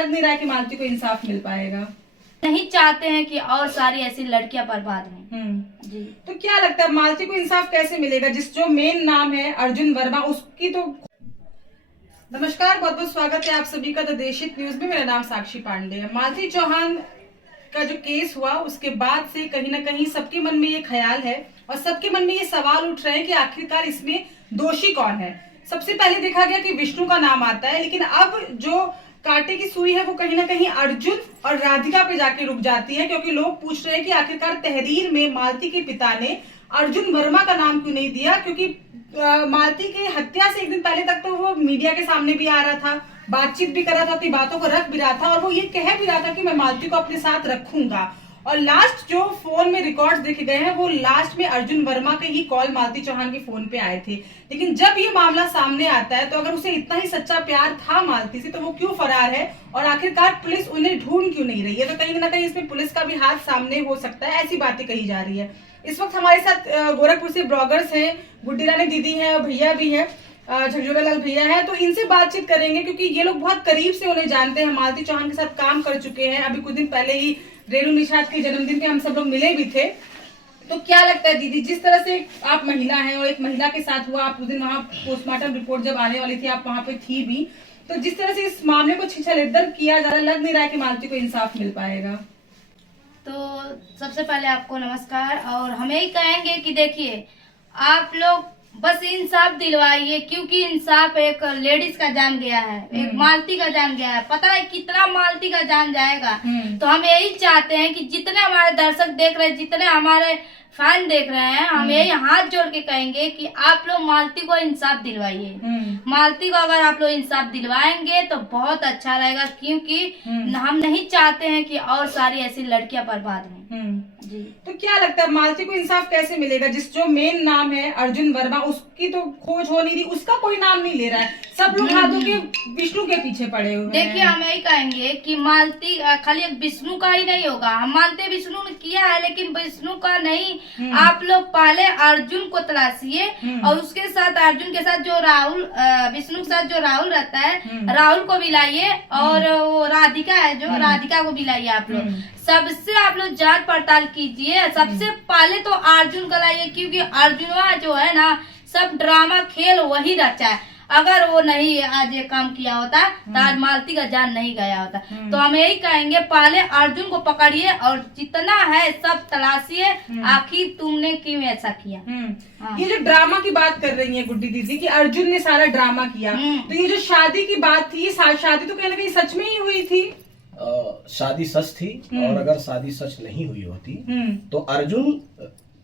लग नहीं रहा है कि मालती को इंसाफ मिल पाएगा। नहीं चाहते हैं कि और सारी ऐसी लड़कियां बर्बाद हों। जी। तो क्या लगता है मालती को इंसाफ कैसे मिलेगा, जो मेन नाम है अर्जुन वर्मा, उसकी तो। नमस्कार, बहुत बहुत स्वागत है आप सभी का द देशित न्यूज में। मेरा नाम साक्षी पांडे है। मालती चौहान का जो केस हुआ उसके बाद से कहीं ना कहीं सबके मन में ये ख्याल है और सबके मन में ये सवाल उठ रहे हैं कि आखिरकार इसमें दोषी कौन है। सबसे पहले देखा गया कि विष्णु का नाम आता है, लेकिन अब जो कांटे की सुई है वो कहीं ना कहीं अर्जुन और राधिका पे जाके रुक जाती है, क्योंकि लोग पूछ रहे हैं कि आखिरकार तहरीर में मालती के पिता ने अर्जुन वर्मा का नाम क्यों नहीं दिया, क्योंकि मालती की हत्या से एक दिन पहले तक तो वो मीडिया के सामने भी आ रहा था, बातचीत भी कर रहा था, अपनी बातों को रख भी रहा था और वो ये कह भी रहा था कि मैं मालती को अपने साथ रखूंगा। और लास्ट जो फोन में रिकॉर्ड्स देखे गए हैं वो लास्ट में अर्जुन वर्मा के ही कॉल मालती चौहान के फोन पे आए थे। लेकिन जब ये मामला सामने आता है तो अगर उसे इतना ही सच्चा प्यार था मालती से तो वो क्यों फरार है और आखिरकार पुलिस उन्हें ढूंढ क्यों नहीं रही है। तो कहीं ना कहीं इसमें पुलिस का भी हाथ सामने हो सकता है, ऐसी बातें कही जा रही है। इस वक्त हमारे साथ गोरखपुर से ब्लॉगर्स हैं, गुड्डी रानी दीदी हैं और भैया भी हैं, झकझोरालाल भैया है। तो इनसे बातचीत करेंगे क्योंकि ये लोग बहुत करीब से उन्हें जानते हैं, मालती चौहान के साथ काम कर चुके हैं। अभी कुछ दिन पहले ही रेणु निषाद के जन्मदिन पे हम सब लोग मिले भी थे। तो क्या लगता है दीदी, जिस तरह से आप महिला हैं और एक महिला के साथ हुआ, आप उस दिन वहाँ पोस्टमार्टम रिपोर्ट जब आने वाली थी आप वहाँ पे थी भी, तो जिस तरह से इस मामले को छिछलेदर किया जा रहा है, लग नहीं रहा है कि मालती को इंसाफ मिल पाएगा। तो सबसे पहले आपको नमस्कार। और हम यही कहेंगे कि देखिए आप लोग बस इंसाफ दिलवाइए, क्योंकि इंसाफ एक लेडीज का जान गया है, एक मालती का जान गया है, पता है कितना मालती का जान जाएगा। तो हम यही चाहते हैं कि जितने हमारे दर्शक देख रहे हैं, जितने हमारे फैन देख रहे हैं, हम यही हाथ जोड़ के कहेंगे कि आप लोग मालती को इंसाफ दिलवाइए। मालती को अगर आप लोग इंसाफ दिलवाएंगे तो बहुत अच्छा रहेगा, क्योंकि हम नहीं चाहते हैं कि और सारी ऐसी लड़कियां बर्बाद हों। जी। तो क्या लगता है मालती को इंसाफ कैसे मिलेगा, जो मेन नाम है अर्जुन वर्मा, उसकी तो खोज हो नहीं रही, उसका कोई नाम नहीं ले रहा है, सब लोग हाथों के विष्णु के पीछे पड़े हुए हैं। देखिए हम यही कहेंगे कि मालती खाली एक विष्णु का ही नहीं होगा। हम मानते विष्णु ने किया है, लेकिन विष्णु का नहीं, आप लोग पहले अर्जुन को तलाशिए और उसके साथ अर्जुन के साथ जो राहुल, विष्णु के साथ जो राहुल रहता है, राहुल को भी लाइए और वो राधिका है जो राधिका को भी लाइए। आप लोग सबसे आप लोग जांच पड़ताल कीजिए। सबसे पहले तो अर्जुन को लाइए, क्योंकि अर्जुनवा जो है ना सब ड्रामा खेल वही रचा है। अगर वो नहीं आज ये काम किया होता तो आज मालती का जान नहीं गया होता। तो हम यही कहेंगे पहले अर्जुन को पकड़िए और जितना है सब तलाशिए, आखिर तुमने क्यों ऐसा किया। हाँ। ये जो ड्रामा की बात कर रही है गुड्डी दीदी कि अर्जुन ने सारा ड्रामा किया, तो ये जो शादी की बात थी, शादी तो कहीं ना कहीं सच में ही हुई थी। शादी सच थी और अगर शादी सच नहीं हुई होती तो अर्जुन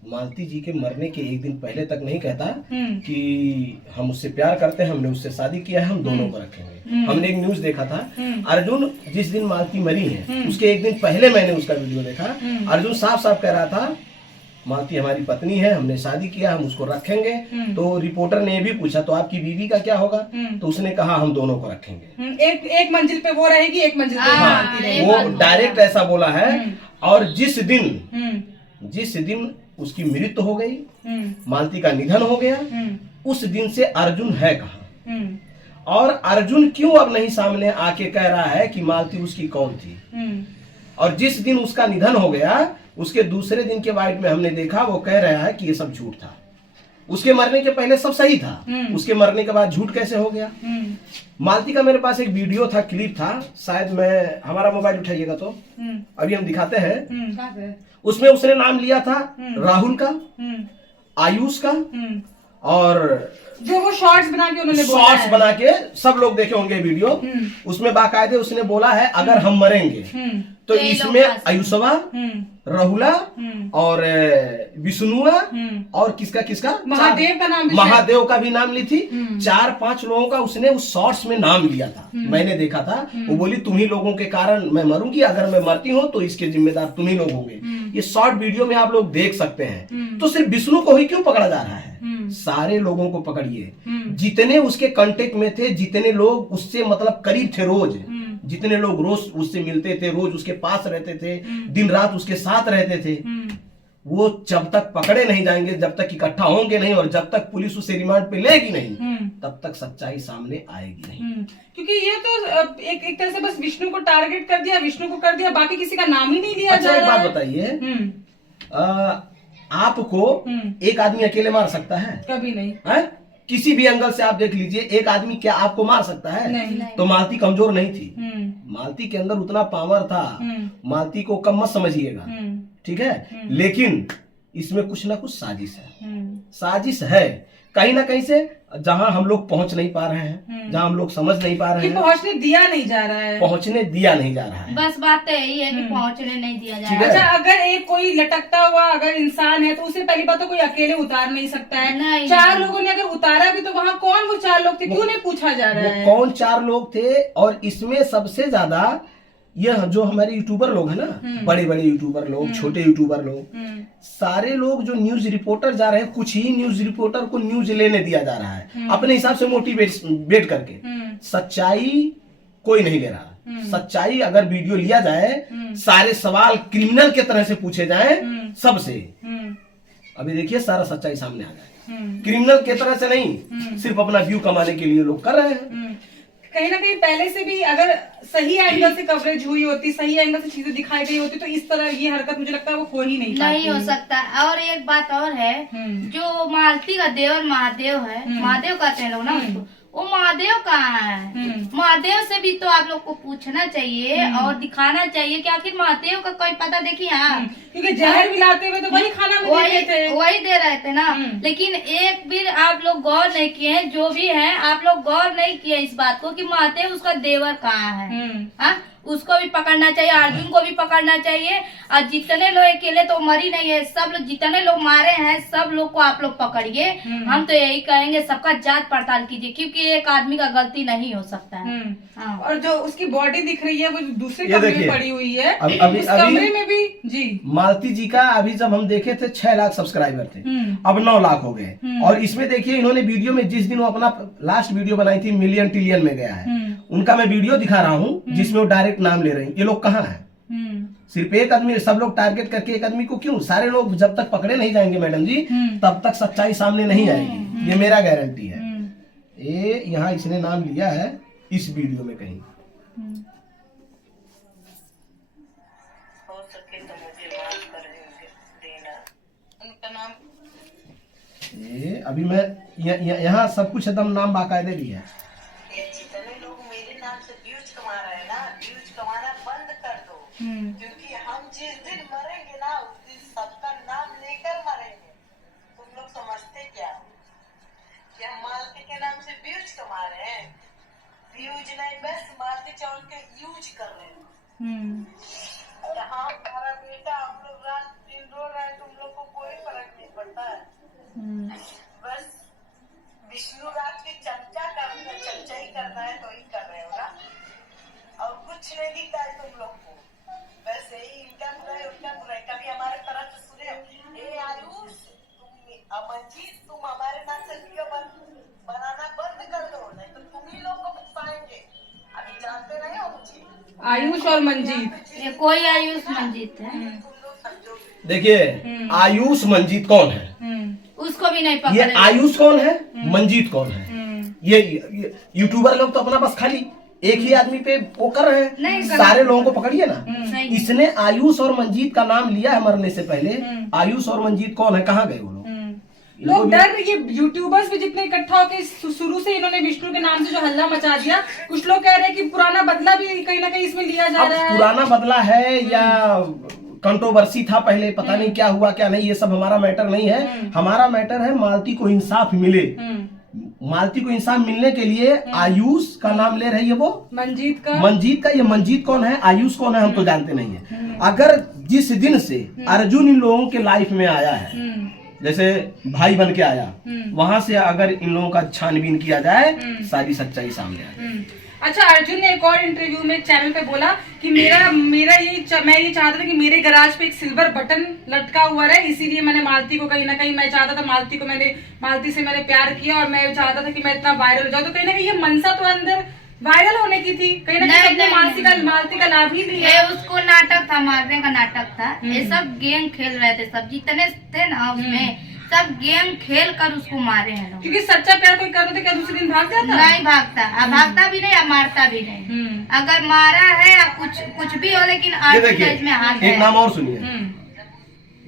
मालती जी के मरने के एक दिन पहले तक नहीं कहता कि हम उससे प्यार करते हैं, हमने उससे शादी किया है, हम दोनों को रखेंगे। हमने एक न्यूज देखा था, अर्जुन जिस दिन मालती मरी है उसके एक दिन पहले मैंने उसका वीडियो देखा। अर्जुन साफ साफ कह रहा था मालती हमारी पत्नी है, हमने शादी किया, हम उसको रखेंगे। तो रिपोर्टर ने भी पूछा तो आपकी बीवी का क्या होगा, तो उसने कहा हम दोनों को रखेंगे। एक मंजिल पे वो रहेगी, एक मंजिल पे मालती रहेगी। वो डायरेक्ट ऐसा बोला है। और जिस दिन उसकी मृत्यु हो गई, मालती का निधन हो गया, उस दिन से अर्जुन है कहाँ और अर्जुन क्यों अब नहीं सामने आके कह रहा है कि मालती उसकी कौन थी। और जिस दिन उसका निधन हो गया उसके दूसरे दिन के वाइट में हमने देखा वो कह रहा है कि ये सब झूठ था, उसके मरने के पहले सब सही था, उसके मरने के बाद झूठ कैसे हो गया। मालती का मेरे पास एक वीडियो था, क्लिप था, शायद मैं हमारा मोबाइल उठाइएगा तो अभी हम दिखाते हैं। उसमें उसने नाम लिया था राहुल का, आयुष का, और जो वो शॉर्ट्स बना के उन्होंने बना के सब लोग देखे होंगे वीडियो। उसमें बाकायदे उसने बोला है अगर हम मरेंगे तो इसमें आयुषवा, राहुला और विष्णुआ और किसका महादेव का नाम, महादेव का भी नाम ली थी। 4-5 लोगों का उसने उस शॉर्ट्स में नाम लिया था, मैंने देखा था। वो बोली तुम ही लोगों के कारण मैं मरूंगी, अगर मैं मरती हूँ तो इसके जिम्मेदार तुम ही लोग होंगे। ये शॉर्ट वीडियो में आप लोग देख सकते हैं। तो सिर्फ विष्णु को ही क्यों पकड़ा जा रहा है, सारे लोगों को पकड़िए, जितने उसके कांटेक्ट में थे, जितने लोग उससे मतलब करीब थे, रोज जितने लोग रोज उससे मिलते थे, रोज उसके पास रहते थे, दिन रात उसके साथ रहते थे, वो जब तक पकड़े नहीं जाएंगे, जब तक इकट्ठा होंगे नहीं और जब तक पुलिस उसे रिमांड पे लेगी नहीं, तब तक सच्चाई सामने आएगी नहीं। क्योंकि ये तो एक तरह से बस विष्णु को टारगेट कर दिया, विष्णु को कर दिया, बाकी किसी का नाम ही नहीं लिया अच्छा जा एक रहा बात है। बताइए, आपको एक आदमी अकेले मार सकता है? कभी नहीं है? किसी भी एंगल से आप देख लीजिए, एक आदमी क्या आपको मार सकता है? नहीं। तो मालती कमजोर नहीं थी, मालती के अंदर उतना पावर था, मालती को कम मत समझिएगा, ठीक है। लेकिन इसमें कुछ ना कुछ साजिश है, साजिश है कहीं ना कहीं से, जहां हम लोग पहुंच नहीं पा रहे हैं, जहां हम लोग समझ नहीं पा रहे हैं, पहुंचने दिया नहीं जा रहा है, पहुंचने दिया नहीं जा रहा है। बस बात तो यही है कि पहुंचने नहीं दिया जा ठीक रहा है। अच्छा, अगर एक कोई लटकता हुआ अगर इंसान है तो उसे पहली बात तो कोई अकेले उतार नहीं सकता है। नहीं। 4 लोगों ने अगर उतारा भी तो वहाँ कौन वो 4 लोग थे, क्यों नहीं पूछा जा रहा है? वो कौन 4 लोग थे? और इसमें सबसे ज्यादा यह जो हमारे यूट्यूबर लोग हैं ना, बड़े बड़े यूट्यूबर लोग, छोटे यूट्यूबर लोग, सारे लोग जो न्यूज रिपोर्टर जा रहे हैं, कुछ ही न्यूज रिपोर्टर को न्यूज लेने दिया जा रहा है अपने हिसाब से मोटिवेट करके। सच्चाई कोई नहीं ले रहा। सच्चाई अगर वीडियो लिया जाए, सारे सवाल क्रिमिनल के तरह से पूछे जाए सबसे, अभी देखिए सारा सच्चाई सामने आ जाए। क्रिमिनल के तरह से नहीं, सिर्फ अपना व्यू कमाने के लिए लोग कर रहे हैं। कहीं ना कहीं पहले से भी अगर सही एंगल से कवरेज हुई होती, सही एंगल से चीजें दिखाई गई होती, तो इस तरह ये हरकत मुझे लगता है वो हो ही नहीं हो सकता। और एक बात और है, जो मालती का देवर महादेव है, महादेव कहते हैं लोग ना उसको, वो महादेव कहाँ है? महादेव से भी तो आप लोग को पूछना चाहिए और दिखाना चाहिए कि आखिर महादेव का कोई पता देखिए। हाँ, क्योंकि जहर मिलाते हुए तो वही खाना में वही देते थे, वही दे रहे थे ना। लेकिन एक भी आप लोग गौर नहीं किए हैं, जो भी है आप लोग गौर नहीं किए इस बात को कि महादेव उसका देवर कहाँ है। हाँ, उसको भी पकड़ना चाहिए, अर्जुन को भी पकड़ना चाहिए। और जितने लोग अकेले तो मरी नहीं है, सब लोग जितने लोग मारे हैं सब लोग को आप लोग पकड़िए। हम तो यही कहेंगे, सबका जांच पड़ताल कीजिए, क्योंकि एक आदमी का गलती नहीं हो सकता है। हाँ। और जो उसकी बॉडी दिख रही है वो दूसरे कमरे में पड़ी हुई है, अभी उस कमरे में भी जी मालती जी का अभी जब हम देखे थे 6 लाख सब्सक्राइबर थे, अब 9 लाख हो गए। और इसमें देखिए इन्होंने वीडियो में जिस दिन वो अपना लास्ट वीडियो बनाई थी, मिलियन ट्रिलियन में गया है, उनका मैं वीडियो दिखा रहा हूँ जिसमें वो डायरेक्ट नाम ले रहे हैं। ये लोग कहाँ हैं? सिर्फ एक आदमी, सब लोग टारगेट करके एक आदमी को क्यों? सारे लोग जब तक पकड़े नहीं जाएंगे मैडम जी, तब तक सच्चाई सामने नहीं आएगी, ये मेरा गारंटी है। ये यहाँ इसने नाम लिया है इस वीडियो में कहीं। हो सके तो मुझे माफ कर देना। उनका नाम ये अभी मैं यहाँ सब कुछ एकदम नाम बाकायदे भी है। ये जितने लोग मेरे नाम से व्यूज कमा रहे हैं ना, व्यूज कमाना बंद कर दो, क्योंकि हम जिस दिन मरेंगे ना उस दिन सबका नाम लेकर मरेंगे। तुम लोग समझते क्या कि हम मालती के नाम से व्यूज कमा रहे हैं? व्यूज नहीं, बस मालती चावल के यूज कर रहे हैं। यहाँ हमारा बेटा हम लोग रात दिन रो रहे हैं, तुम लोग को कोई फर्क नहीं पड़ता है। बस विष्णु राज की चर्चा ही करना है तो ही कर रहे हो ना, और कुछ नहीं दिखता है तुम लोग को। बस यही इनका बुरा है उनका बुरा है। कभी हमारे तरफ सुने ए आयुष, तुम अमनजीत, तुम हमारे नाम से वीडियो बनाना बंद कर दो, नहीं तो तुम ही लोग को फंसाएंगे। अभी जानते नहीं हो मुझे, आयुष और मंजीत, ये कोई आयुष मंजीत है, तुम लोग समझोगे। देखिए आयुष मंजीत कौन है? उसको भी नहीं ये पकड़े। आयुष कौन है, मंजीत कौन है? ये यूट्यूबर लोग तो अपना बस खाली एक ही आदमी पे वो कर रहे हैं, सारे लोगों को पकड़िए ना। इसने आयुष और मंजीत का नाम लिया है मरने से पहले। आयुष और मंजीत कौन है, कहाँ गए वो लोग? डर, ये यूट्यूबर्स भी जितने इकट्ठा होकर शुरू से इन्होंने विष्णु के नाम से जो हल्ला मचा दिया, कुछ लोग कह रहे हैं कि पुराना बदला भी कहीं ना कहीं इसमें लिया जा रहा है। पुराना बदला है या कंट्रोवर्सी था पहले, पता नहीं क्या हुआ क्या नहीं, ये सब हमारा मैटर नहीं है। हमारा मैटर है मालती को इंसाफ मिले। मालती को इंसाफ मिलने के लिए आयुष का नाम ले रही है वो, मंजीत का। ये मंजीत कौन है, आयुष कौन है, हम तो जानते नहीं है। अगर जिस दिन से अर्जुन इन लोगों के लाइफ में आया है, जैसे भाई बन के आया, वहां से अगर इन लोगों का छानबीन किया जाए, सारी सच्चाई सामने आए। अच्छा, अर्जुन ने एक और इंटरव्यू में एक चैनल पे बोला कि मैं ये चाहता था कि मेरे गराज पे एक सिल्वर बटन लटका हुआ रहे, इसीलिए मैंने मालती को कहीं ना कहीं, मैं चाहता था मालती से मैंने प्यार किया और मैं चाहता था कि मैं इतना वायरल हो जाऊं। तो कहीं ना कहीं ये मनसा तो अंदर वायरल होने की थी, कहीं ना कहीं मालती का लाभ ही लिया। ये उसको नाटक था, मारने का नाटक था। ये सब गेम खेल रहे थे, सब जितने थे ना उसमें सब गेम खेल कर उसको मारे हैं लोग। क्योंकि सच्चा प्यार कोई कर तो क्या दूसरे दिन भाग जाता? नहीं भागता, अब भागता भी नहीं, अब मारता भी नहीं। अगर मारा है या कुछ भी हो, लेकिन ये आज देखिए, इसमें हाथ एक है। नाम और सुनिए,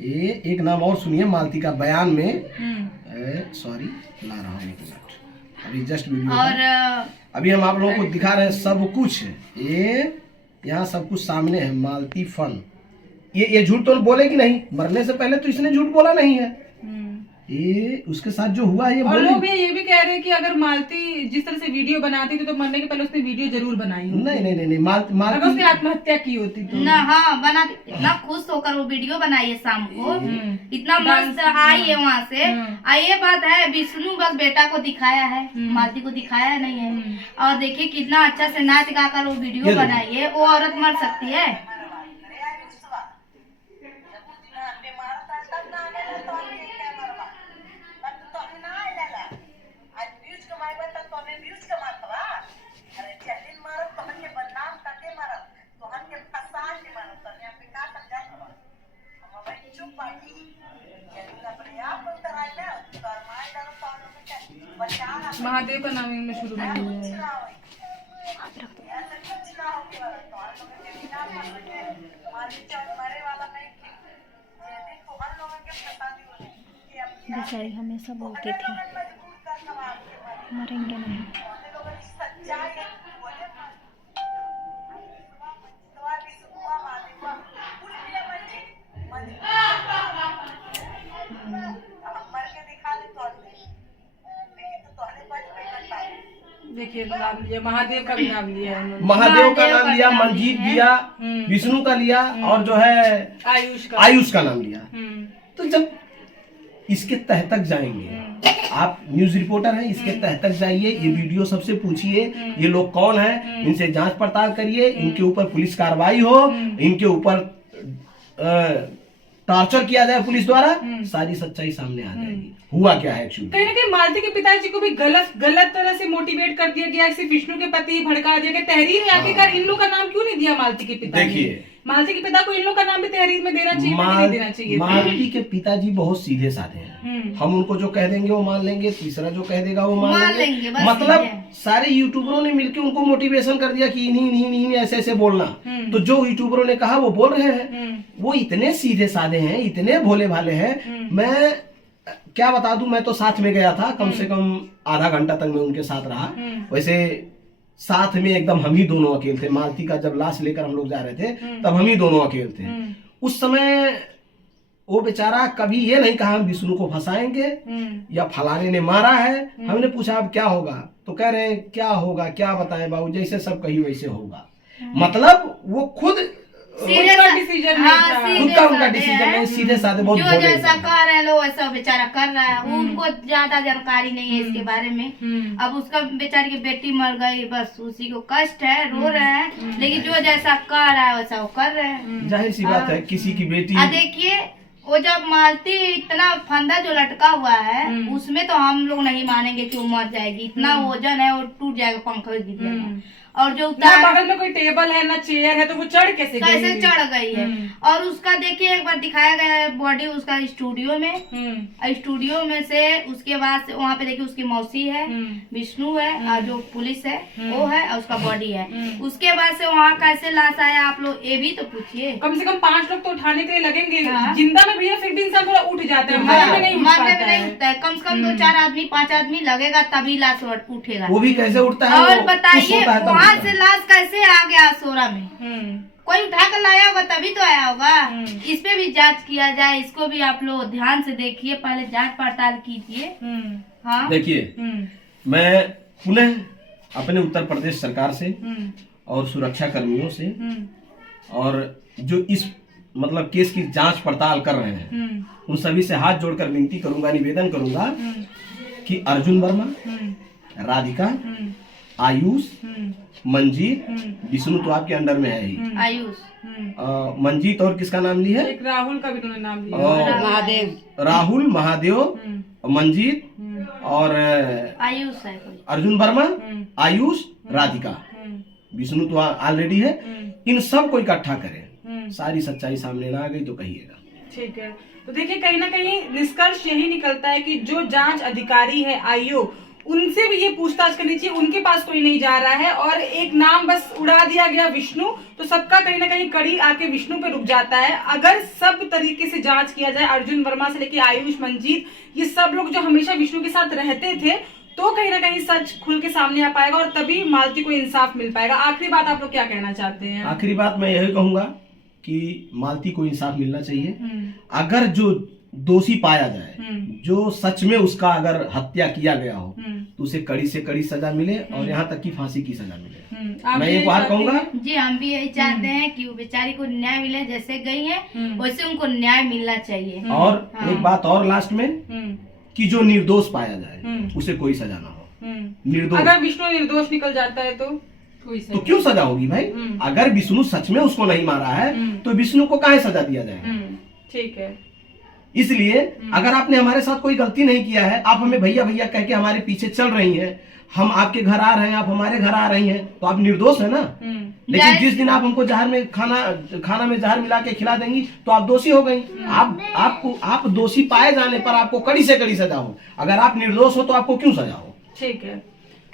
ये एक नाम और सुनिए मालती का बयान में। सॉरी, ला रहा हूँ, एक मिनट, अभी जस्ट वीडियो और अभी हम आप लोगों को दिखा रहे हैं सब कुछ। ये यहाँ सब कुछ सामने है। मालती फन, ये झूठ तो बोलेगी नहीं, मरने से पहले तो इसने झूठ बोला नहीं है। ये उसके साथ जो हुआ ये और लोग ये भी कह रहे हैं कि अगर मालती जिस तरह से वीडियो बनाती थी तो मरने के पहले उसने वीडियो जरूर बनाई होती। नहीं, अगर उसने आत्महत्या की होती तो ना, हाँ बना, इतना खुश होकर वो वीडियो बनाई है शाम को, इतना मस्त आई है वहाँ से। ये बात है, विष्णु बस बेटा को दिखाया है, मालती को दिखाया नहीं है। और देखिए कितना अच्छा से नाच गा कर वो वीडियो बनाई है। वो औरत मर सकती है? महादेव का नाम में शुरू में हुआ है। बेचारी हमेशा बोलती थी मरेंगे नहीं। देखिए नाम लिया, महादेव का भी नाम लिया है उन्होंने। महादेव का नाम लिया, मंजीत लिया, विष्णु का लिया, और जो है आयुष का नाम लिया। तो जब इसके तह तक जाएंगे, आप न्यूज रिपोर्टर हैं, इसके तह तक जाइए, ये वीडियो सबसे पूछिए ये लोग कौन हैं, इनसे जांच पड़ताल करिए, इनके ऊपर पुलिस कार्रवाई हो, इनके ऊपर टॉर्चर किया जाए पुलिस द्वारा, सारी सच्चाई सामने आ जाएगी। हुआ क्या है एक्चुअली? कहीं ना कहीं मालती के पिताजी को भी गलत तरह से मोटिवेट कर दिया गया, सिर्फ विष्णु के पति भड़का दिया गया। तहरीर में आखिरकार इन लोग का नाम क्यों नहीं दिया मालती के पिता? देखिए, मालती के पिता को इन लोग का नाम भी तहरीर में देना चाहिए, नहीं देना चाहिए? मालती के पिताजी बहुत सीधे साधे हैं। हम उनको जो कह देंगे वो मान लेंगे, तीसरा जो कह देगा वो मान लेंगे। मतलब सारे यूट्यूबरों ने मिलकर उनको मोटिवेशन कर दिया कि इन्हीं ऐसे ऐसे बोलना। तो जो यूट्यूबरों ने कहा वो बोल रहे हैं। वो इतने सीधे साधे हैं, इतने भोले भाले हैं। मैं क्या बता दूं, मैं तो साथ में गया था, कम से कम आधा घंटा तक मैं उनके साथ रहा। वैसे साथ में एकदम हम ही दोनों अकेले थे। मालती का जब लाश लेकर हम लोग जा रहे थे तब हम ही दोनों अकेले थे। उस समय वो बेचारा कभी ये नहीं कहा हम विष्णु को फंसाएंगे या फलाने ने मारा है। हमने पूछा अब क्या होगा, तो कह रहे हैं क्या होगा क्या बताएं बाबू, जैसे सब कही वैसे होगा। मतलब वो खुद डिसीजन खुद का उनका डिसीजन नहीं, सीधे साधे बहुत जो जैसा कर रहे हैं लोग वैसा बेचारा कर रहा है। उनको ज्यादा जानकारी नहीं है इसके बारे में। अब उसका बेचारी की बेटी मर गई, बस उसी को कष्ट है, रो रहे हैं। लेकिन जो जैसा कर रहा है वैसा वो कर रहे हैं। जाहिर सी बात है, किसी की बेटी। देखिए वो जब मालती इतना फंदा जो लटका हुआ है उसमें तो हम लोग नहीं मानेंगे कि वो मर जाएगी। इतना वजन है वो टूट जाएगा, पंख गिर जाएगा। और जो बगल में कोई टेबल है ना चेयर है, तो वो चढ़ कैसे चढ़ गई है। और उसका देखिए एक बार दिखाया गया है बॉडी उसका स्टूडियो में से। उसके बाद से वहाँ पे देखिए उसकी मौसी है, विष्णु है, और जो पुलिस है वो है, और उसका बॉडी है। उसके बाद से वहाँ कैसे लाश आया आप लोग ये भी तो पूछिए। कम से कम 5 लोग तो उठाने के लिए लगेंगे। जिंदा में भैया फिर भी इंसान थोड़ा उठ जाता है, मरने में नहीं उठता है। कम से कम 2-4 आदमी 5 आदमी लगेगा तभी लाश उठेगा। वो भी कैसे उठता है? और बताइए वहाँ से लाश कैसे आ गया सोरा में? कोई उठा कर लाया होगा तभी तो आया होगा। इस पे भी जांच किया जाए, इसको भी आप लोग ध्यान से देखिए, पहले जांच पड़ताल कीजिए। हाँ देखिए, मैं पुनः अपने उत्तर प्रदेश सरकार से और सुरक्षा कर्मियों से और जो इस मतलब केस की जांच पड़ताल कर रहे हैं उन सभी से हाथ जोड़कर विनती करूंगा, निवेदन करूंगा कि अर्जुन वर्मा, राधिका, आयुष, मंजीत, विष्णु तो आपके अंडर में है ही। आयुष, मंजीत और किसका नाम लिया है? एक राहुल का भी तुमने नाम लिया। महादेव, राहुल, महादेव, मंजीत और आयुष है। अर्जुन वर्मा, आयुष, राधिका, विष्णु तो ऑलरेडी है। इन सब को इकट्ठा करें, सारी सच्चाई सामने ना आ गई तो कहिएगा। ठीक है, तो देखिए कहीं ना कहीं निष्कर्ष यही निकलता है कि जो जांच अधिकारी है आईओ, उनसे भी ये पूछताछ करनी चाहिए, उनके पास कोई नहीं जा रहा है और एक नाम बस उड़ा दिया गया विष्णु, तो सबका कहीं ना कहीं कड़ी आके विष्णु पे रुक जाता है। अगर सब तरीके से जांच किया जाए, अर्जुन वर्मा से लेके आयुष, मंजीत, ये सब लोग जो हमेशा विष्णु के साथ रहते थे, तो कहीं ना कहीं सच खुल के सामने आ पाएगा और तभी मालती को इंसाफ मिल पाएगा। आखिरी बात आप लोग क्या कहना चाहते हैं? आखिरी बात मैं यही कहूंगा कि मालती को इंसाफ मिलना चाहिए। अगर जो दोषी पाया जाए, जो सच में उसका अगर हत्या किया गया हो, तो उसे कड़ी से कड़ी सजा मिले और यहाँ तक कि फांसी की सजा मिले। मैं एक बार कहूंगा जी, हम भी यही चाहते हैं कि वो बेचारी को न्याय मिले, जैसे गई है वैसे उनको न्याय मिलना चाहिए। और एक बात और लास्ट में, कि जो निर्दोष पाया जाए उसे कोई सजा ना हो। निर्दोष, अगर विष्णु निर्दोष निकल जाता है तो क्यों सजा होगी भाई? अगर विष्णु सच में उसको नहीं मारा है तो विष्णु को काहे सजा दिया जाएगा? ठीक है, इसलिए अगर आपने हमारे साथ कोई गलती नहीं किया है, आप हमें भैया भैया कह के हमारे पीछे चल रही हैं, हम आपके घर आ रहे हैं, आप हमारे घर आ रही हैं, तो आप निर्दोष है ना। लेकिन जिस दिन आप हमको जहर में खाना में जहर मिला के खिला देंगी तो आप दोषी हो गई। आप दोषी पाए जाने पर आपको कड़ी से कड़ी सजा हो, अगर आप निर्दोष हो तो आपको क्यों सजा हो? ठीक है,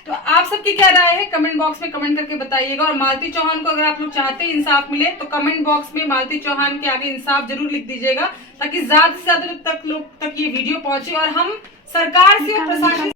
तो आप सबकी क्या राय है कमेंट बॉक्स में कमेंट करके बताइएगा। और मालती चौहान को अगर आप लोग चाहते हैं इंसाफ मिले तो कमेंट बॉक्स में मालती चौहान के आगे इंसाफ जरूर लिख दीजिएगा, ताकि ज्यादा से ज्यादा लोग तक ये वीडियो पहुंचे और हम सरकार से और प्रशासन